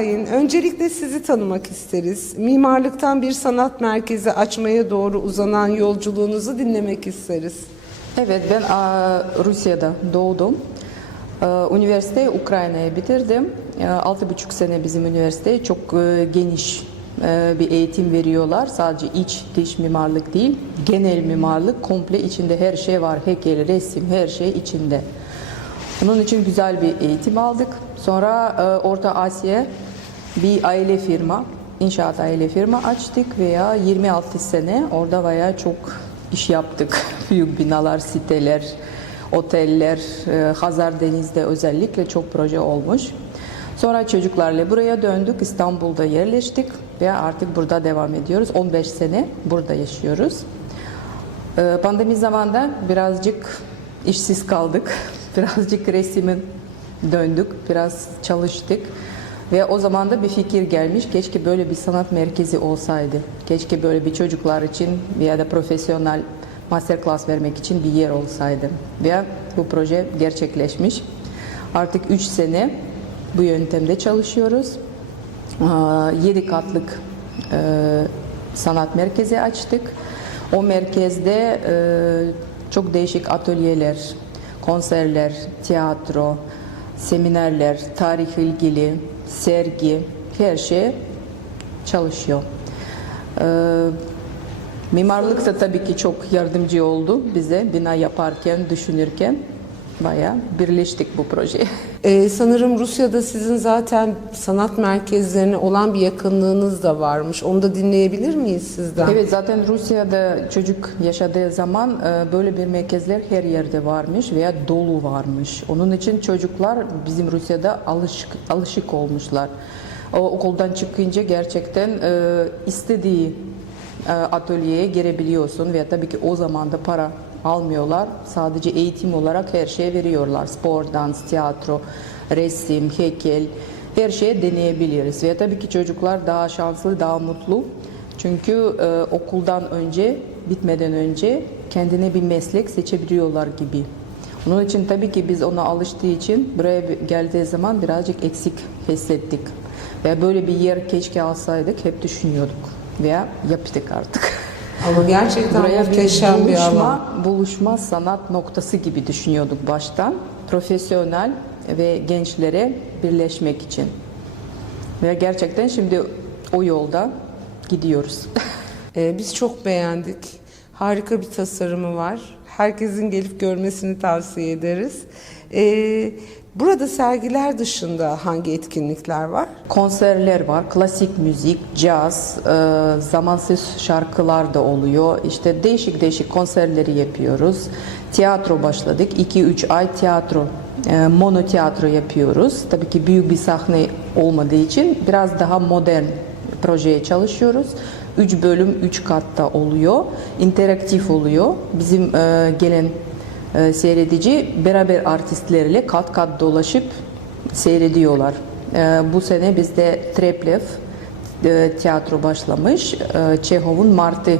Şahin, öncelikle sizi tanımak isteriz. Mimarlıktan bir sanat merkezi açmaya doğru uzanan yolculuğunuzu dinlemek isteriz. Evet, ben Rusya'da doğdum. Üniversiteyi Ukrayna'ya bitirdim. 6,5 sene bizim üniversite çok geniş bir eğitim veriyorlar. Sadece iç dış mimarlık değil, genel mimarlık komple içinde her şey var. Heykel, resim, her şey içinde. Bunun için güzel bir eğitim aldık. Sonra Orta Asya bir aile firma, inşaat aile firma açtık veya 26 sene orada bayağı çok iş yaptık. Büyük binalar, siteler, oteller, Hazardeniz'de özellikle çok proje olmuş. Sonra çocuklarla buraya döndük, İstanbul'da yerleştik ve artık burada devam ediyoruz. 15 sene burada yaşıyoruz. Pandemi zamanında birazcık işsiz kaldık. Birazcık resimin döndük, biraz çalıştık. Ve o zaman da bir fikir gelmiş, keşke böyle bir sanat merkezi olsaydı. Keşke böyle bir çocuklar için veya da profesyonel masterclass vermek için bir yer olsaydı. Ve bu proje gerçekleşmiş. Artık 3 sene bu yöntemde çalışıyoruz. 7 katlık sanat merkezi açtık. O merkezde çok değişik atölyeler, konserler, tiyatro, seminerler, tarihle ilgili, sergi, her şey çalışıyor. Mimarlık da tabii ki çok yardımcı oldu bize bina yaparken, düşünürken. Bayağı birleştik bu projeye. Sanırım Rusya'da sizin zaten sanat merkezlerine olan bir yakınlığınız da varmış. Onu da dinleyebilir miyiz sizden? Evet, zaten Rusya'da çocuk yaşadığı zaman böyle bir merkezler her yerde varmış veya dolu varmış. Onun için çocuklar bizim Rusya'da alışık olmuşlar. O okuldan çıkınca gerçekten istediği atölyeye girebiliyorsun ve tabii ki o zaman da para almıyorlar. Sadece eğitim olarak her şeyi veriyorlar. Spor, dans, tiyatro, resim, heykel, her şeyi deneyebiliriz. Ve tabii ki çocuklar daha şanslı, daha mutlu. Çünkü okuldan önce, bitmeden önce kendine bir meslek seçebiliyorlar gibi. Onun için tabii ki biz ona alıştığı için buraya geldiği zaman birazcık eksik hissettik. Ve böyle bir yer keşke alsaydık hep düşünüyorduk. Veya yaptık artık. Ama gerçekten buraya muhteşem bir alan. Buluşma sanat noktası gibi düşünüyorduk baştan. Profesyonel ve gençlere birleşmek için. Ve gerçekten şimdi o yolda gidiyoruz. Biz çok beğendik. Harika bir tasarımı var. Herkesin gelip görmesini tavsiye ederiz. Burada sergiler dışında hangi etkinlikler var? Konserler var, klasik müzik, caz, zamansız şarkılar da oluyor. İşte değişik değişik konserleri yapıyoruz. Tiyatro başladık. 2-3 ay tiyatro, mono tiyatro yapıyoruz. Tabii ki büyük bir sahne olmadığı için biraz daha modern projeye çalışıyoruz. 3 bölüm 3 katta oluyor. İnteraktif oluyor. Bizim gelen seyredici beraber artistlerle kat kat dolaşıp seyrediyorlar. Bu sene bizde Treplev tiyatro başlamış. Çehov'un Martı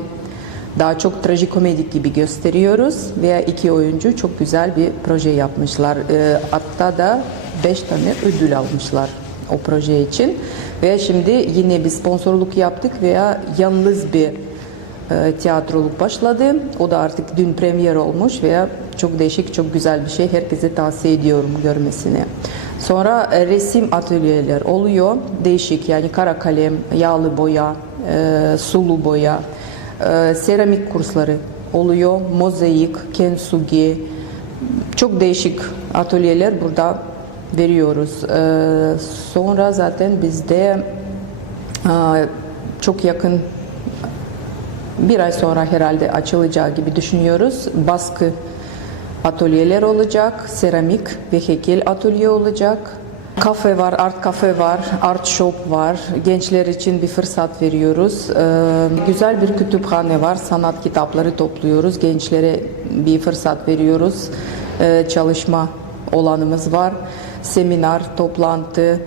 daha çok trajikomedik gibi gösteriyoruz veya 2 oyuncu çok güzel bir proje yapmışlar. Hatta da 5 tane ödül almışlar o proje için. Ve şimdi yine bir sponsorluk yaptık veya yalnız bir tiyatroluk başladı. O da artık dün premier olmuş veya çok değişik, çok güzel bir şey. Herkese tavsiye ediyorum görmesini. Sonra resim atölyeler oluyor. Değişik yani kara kalem, yağlı boya, sulu boya, seramik kursları oluyor. Mozaik, kintsugi. Çok değişik atölyeler burada veriyoruz. Sonra zaten bizde çok yakın bir ay sonra herhalde açılacağı gibi düşünüyoruz. Baskı atölyeler olacak, seramik ve heykel atölye olacak. Kafe var, art kafe var, art shop var. Gençler için bir fırsat veriyoruz. Güzel bir kütüphane var, sanat kitapları topluyoruz. Gençlere bir fırsat veriyoruz. Çalışma olanımız var. Seminer, toplantı,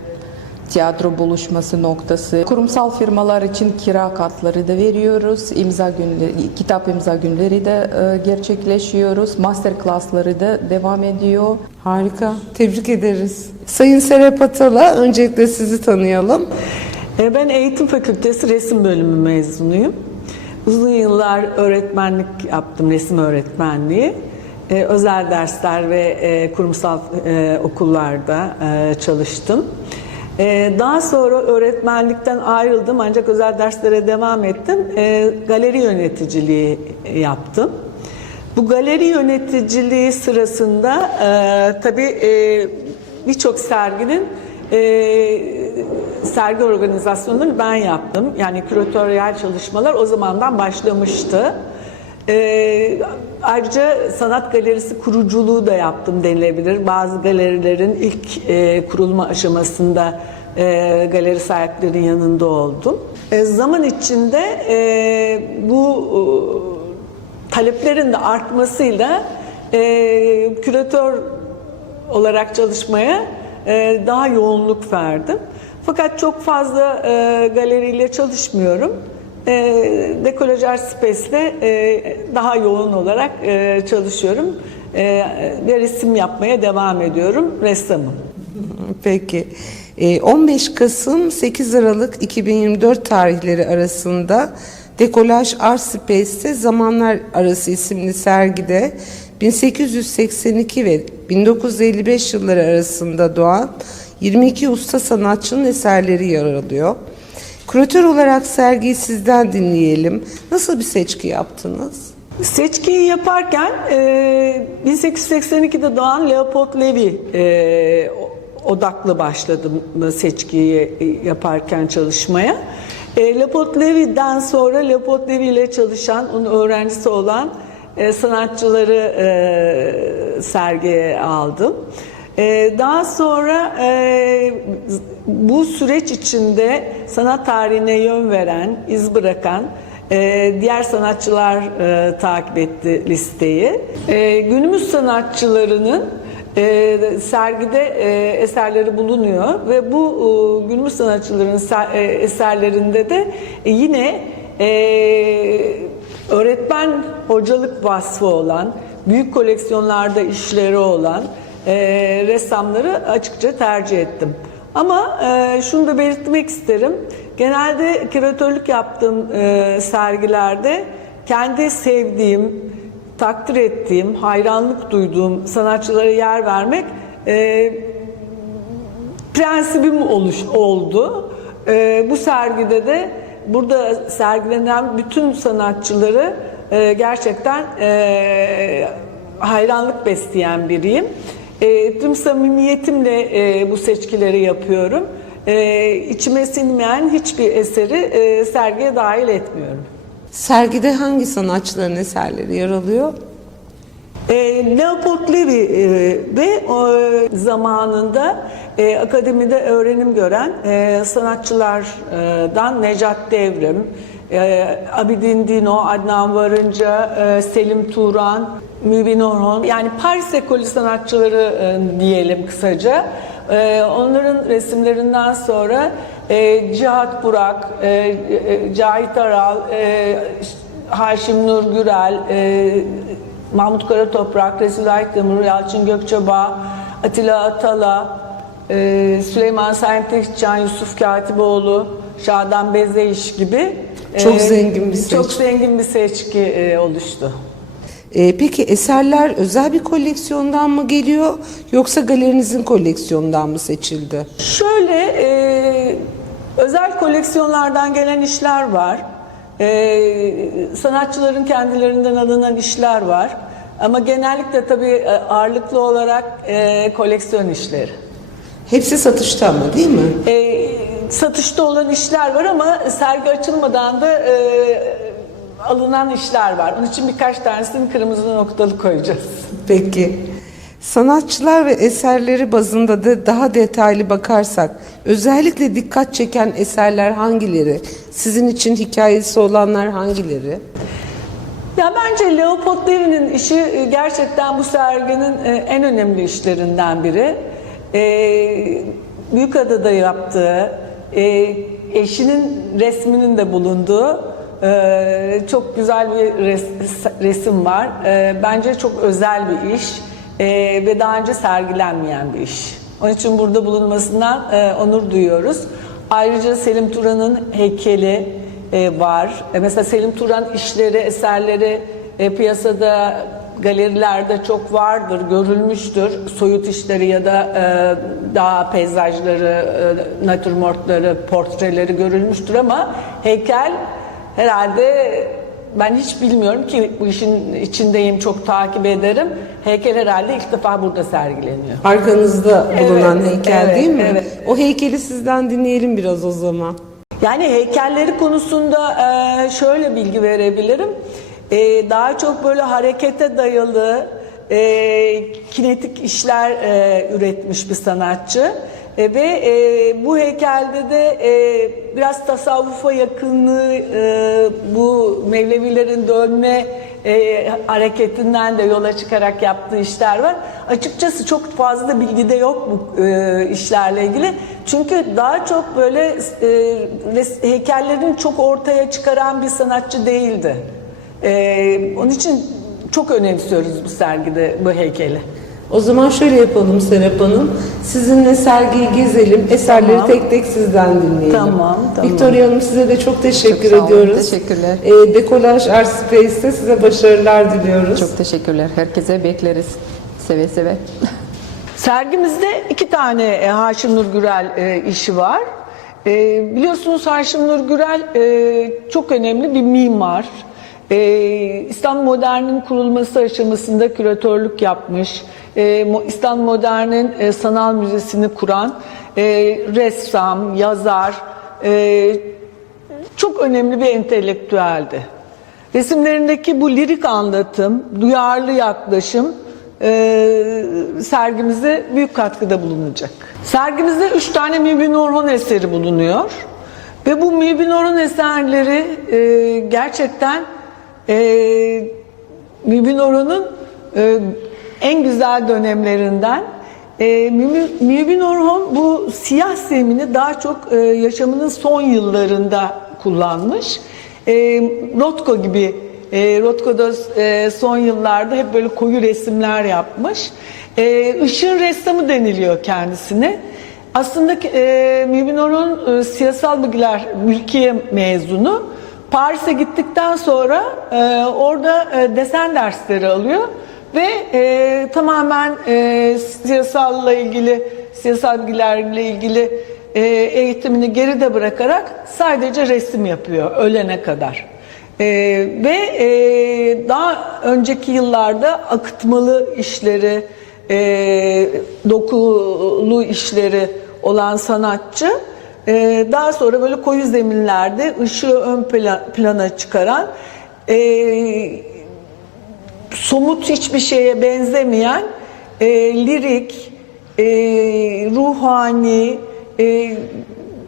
tiyatro buluşması noktası. Kurumsal firmalar için kira kartları da veriyoruz. İmza günleri, kitap imza günleri de gerçekleşiyoruz. Master class'ları da devam ediyor. Harika, tebrik ederiz. Sayın Serap Atala, öncelikle sizi tanıyalım. Ben Eğitim Fakültesi Resim Bölümü mezunuyum. Uzun yıllar öğretmenlik yaptım, resim öğretmenliği. Özel dersler ve kurumsal okullarda çalıştım. Daha sonra öğretmenlikten ayrıldım ancak özel derslere devam ettim. Galeri yöneticiliği yaptım. Bu galeri yöneticiliği sırasında tabii birçok serginin sergi organizasyonunu ben yaptım. Yani küratöryel çalışmalar o zamandan başlamıştı. Ayrıca sanat galerisi kuruculuğu da yaptım denilebilir. Bazı galerilerin ilk kurulma aşamasında galeri sahiplerinin yanında oldum. Zaman içinde bu taleplerin de artmasıyla küratör olarak çalışmaya daha yoğunluk verdim. Fakat çok fazla galeriyle çalışmıyorum. Dekolaj Art Space'le daha yoğun olarak çalışıyorum. Ve resim yapmaya devam ediyorum. Ressamım. Peki. 15 Kasım 8 Aralık 2024 tarihleri arasında Dekolaj Art Space'te Zamanlar Arası isimli sergide 1882 ve 1955 yılları arasında doğan 22 usta sanatçının eserleri yer alıyor. Küratör olarak sergiyi sizden dinleyelim. Nasıl bir seçki yaptınız? Seçkiyi yaparken 1882'de doğan Leopold Levi odaklı başladım seçkiyi yaparken çalışmaya. Leopold Levi'den sonra Leopold Levi ile çalışan, onun öğrencisi olan sanatçıları sergiye aldım. Daha sonra bu süreç içinde sanat tarihine yön veren, iz bırakan diğer sanatçılar takip etti listeyi. Günümüz sanatçılarının sergide eserleri bulunuyor ve bu günümüz sanatçıların eserlerinde de yine öğretmen hocalık vasfı olan, büyük koleksiyonlarda işleri olan ressamları açıkça tercih ettim. Ama şunu da belirtmek isterim. Genelde küratörlük yaptığım sergilerde kendi sevdiğim, takdir ettiğim, hayranlık duyduğum sanatçılara yer vermek prensibim oldu. Bu sergide de burada sergilenen bütün sanatçıları gerçekten hayranlık besleyen biriyim. Tüm samimiyetimle bu seçkileri yapıyorum. İçime sinmeyen hiçbir eseri sergiye dahil etmiyorum. Sergide hangi sanatçıların eserleri yer alıyor? Leopold Levi ve zamanında akademide öğrenim gören sanatçılardan Necat Devrim, Abidin Dino, Adnan Varınca, Selim Turan, Mübin Orhon, yani Paris ekolü sanatçıları diyelim kısaca. Onların resimlerinden sonra Cihat Burak, Cahit Aral, Haşim Nur Gürel, Mahmut Karatoprak, Resul Aydemir, Yalçın Gökçebağ, Atilla Atala, Süleyman Saintlikcan, Yusuf Katipoğlu, Şadan Bezeyiş gibi Çok zengin bir seçki. Çok zengin bir seçki oluştu. Peki eserler özel bir koleksiyondan mı geliyor yoksa galerinizin koleksiyonundan mı seçildi? Şöyle özel koleksiyonlardan gelen işler var. Sanatçıların kendilerinden alınan işler var. Ama genellikle tabii ağırlıklı olarak koleksiyon işleri. Hepsi satışta ama değil mi? Satışta olan işler var ama sergi açılmadan da alınan işler var. Onun için birkaç tanesini kırmızı noktalı koyacağız. Peki. Sanatçılar ve eserleri bazında da daha detaylı bakarsak özellikle dikkat çeken eserler hangileri? Sizin için hikayesi olanlar hangileri? Ya bence Leopold Levi'nin işi gerçekten bu serginin en önemli işlerinden biri. Büyükada'da yaptığı, eşinin resminin de bulunduğu çok güzel bir resim var. Bence çok özel bir iş ve daha önce sergilenmeyen bir iş. Onun için burada bulunmasından onur duyuyoruz. Ayrıca Selim Turan'ın heykeli var. Mesela Selim Turan işleri, eserleri piyasada, galerilerde çok vardır, görülmüştür. Soyut işleri ya da dağ peyzajları, natürmortları, portreleri görülmüştür ama heykel herhalde, ben hiç bilmiyorum ki, bu işin içindeyim, çok takip ederim. Heykel herhalde ilk defa burada sergileniyor. Arkanızda bulunan Evet, heykel evet, değil mi? evet. O heykeli sizden dinleyelim biraz o zaman. Yani heykelleri konusunda şöyle bilgi verebilirim. Daha çok böyle harekete dayalı, kinetik işler üretmiş bir sanatçı. Ve bu heykelde de biraz tasavvufa yakınlığı, bu Mevlevilerin dönme hareketinden de yola çıkarak yaptığı işler var. Açıkçası çok fazla bilgi de yok bu işlerle ilgili. Çünkü daha çok böyle heykellerini çok ortaya çıkaran bir sanatçı değildi. Onun için çok önemsiyoruz bu sergide bu heykeli. O zaman şöyle yapalım Serap Hanım. Sizinle sergiyi gezelim. Eserleri Tamam. tek tek sizden dinleyelim. Tamam. Victoria Hanım, size de çok teşekkür Çok sağ olun, ediyoruz. teşekkürler. Dekolaj Art Space'te size başarılar diliyoruz. Çok teşekkürler. Herkese bekleriz. Seve seve. Sergimizde 2 tane Haşim Nur Gürel işi var. Biliyorsunuz Haşim Nur Gürel çok önemli bir mimar. İstanbul Modern'in kurulması aşamasında küratörlük yapmış. İstanbul Modern'in sanal müzesini kuran ressam, yazar, çok önemli bir entelektüeldi. Resimlerindeki bu lirik anlatım, duyarlı yaklaşım sergimize büyük katkıda bulunacak. Sergimizde 3 tane Mübin Orhon eseri bulunuyor. Ve bu Mübin Orhon eserleri gerçekten Mübin Orhon'un en güzel dönemlerinden. Mübin Orhon bu siyah zemini daha çok yaşamının son yıllarında kullanmış. Rothko gibi, Rothko'da son yıllarda hep böyle koyu resimler yapmış. Işığın ressamı deniliyor kendisine. Aslında Mübin Orhon siyasal bilgiler, mülkiye mezunu. Paris'e gittikten sonra orada desen dersleri alıyor ve tamamen siyasal bilgilerle ilgili eğitimini geride bırakarak sadece resim yapıyor ölene kadar. Ve daha önceki yıllarda akıtmalı işleri, dokulu işleri olan sanatçı, daha sonra böyle koyu zeminlerde ışığı ön plana çıkaran, somut hiçbir şeye benzemeyen, lirik, ruhani,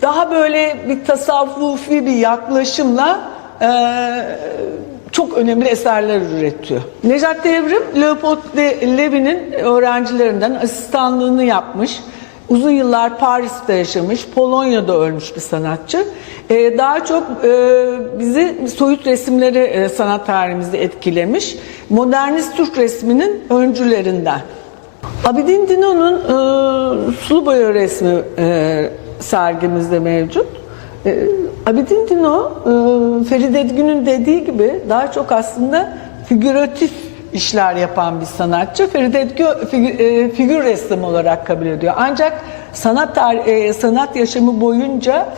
daha böyle bir tasavvufi bir yaklaşımla çok önemli eserler üretiyor. Nejat Devrim, Leopold Levi'nin öğrencilerinden, asistanlığını yapmış. Uzun yıllar Paris'te yaşamış, Polonya'da ölmüş bir sanatçı. Daha çok bizi soyut resimleri sanat tarihimizde etkilemiş. Modernist Türk resminin öncülerinden. Abidin Dino'nun sulu boya resmi sergimizde mevcut. Abidin Dino, Ferit Edgün'ün dediği gibi daha çok aslında figüratif işler yapan bir sanatçı. Ferit Edgün figür ressamı olarak kabul ediyor. Ancak sanat yaşamı boyunca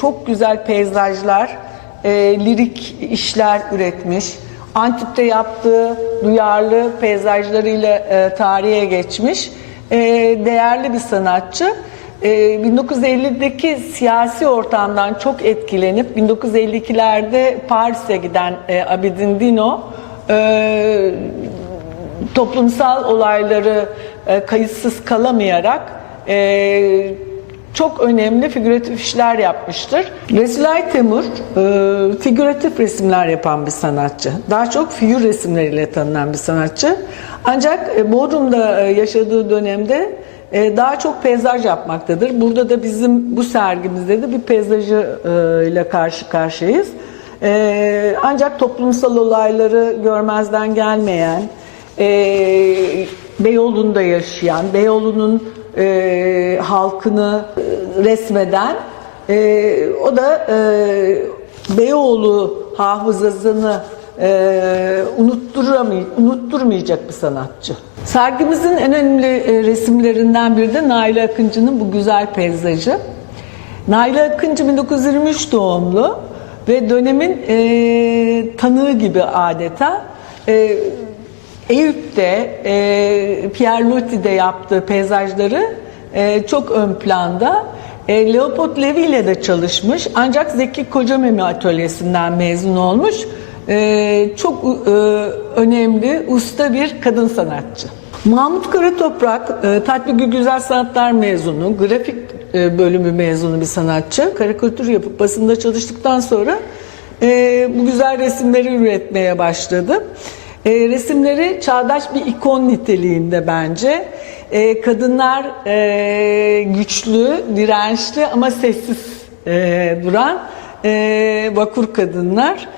çok güzel peyzajlar, lirik işler üretmiş. Antip'te yaptığı duyarlı peyzajlarıyla tarihe geçmiş değerli bir sanatçı. 1950'deki siyasi ortamdan çok etkilenip 1952'lerde Paris'e giden Abidin Dino toplumsal olayları kayıtsız kalamayarak çok önemli figüratif işler yapmıştır. Resulay Temur figüratif resimler yapan bir sanatçı. Daha çok figür resimleriyle tanınan bir sanatçı. Ancak Bodrum'da yaşadığı dönemde daha çok peyzaj yapmaktadır. Burada da bizim bu sergimizde de bir peyzajı ile karşı karşıyayız. Ancak toplumsal olayları görmezden gelmeyen, Beyoğlu'nda yaşayan, Beyoğlu'nun halkını resmeden, o da Beyoğlu hafızasını unutturmayacak bir sanatçı. Sergimizin en önemli resimlerinden biri de Naile Akıncı'nın bu güzel peyzajı. Naile Akıncı 1923 doğumlu ve dönemin tanığı gibi adeta. Eyüp'te, Pierre Loti'de yaptığı peyzajları çok ön planda. Leopold Levi ile de çalışmış, ancak Zeki Kocamemi atölyesinden mezun olmuş. Çok önemli, usta bir kadın sanatçı. Mahmut Karatoprak, Tatbik Güzel Sanatlar mezunu, grafik bölümü mezunu bir sanatçı. Karikatür yapıp basında çalıştıktan sonra bu güzel resimleri üretmeye başladı. Resimleri çağdaş bir ikon niteliğinde bence. Kadınlar güçlü, dirençli ama sessiz duran vakur kadınlar.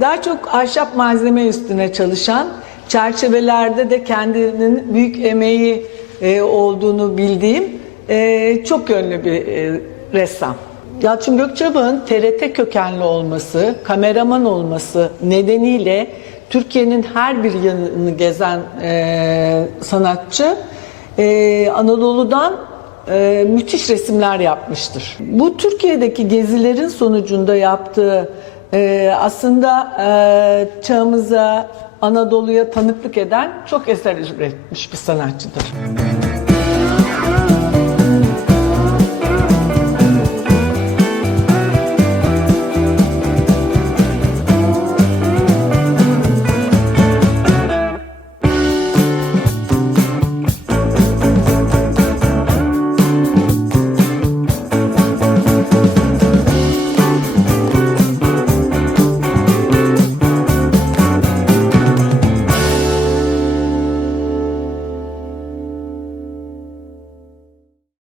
Daha çok ahşap malzeme üstüne çalışan, çerçevelerde de kendinin büyük emeği olduğunu bildiğim çok yönlü bir ressam. Yalçın Gökçebay'ın TRT kökenli olması, kameraman olması nedeniyle Türkiye'nin her bir yanını gezen sanatçı Anadolu'dan müthiş resimler yapmıştır. Bu Türkiye'deki gezilerin sonucunda yaptığı aslında çağımıza, Anadolu'ya tanıklık eden çok eser üretmiş bir sanatçıdır.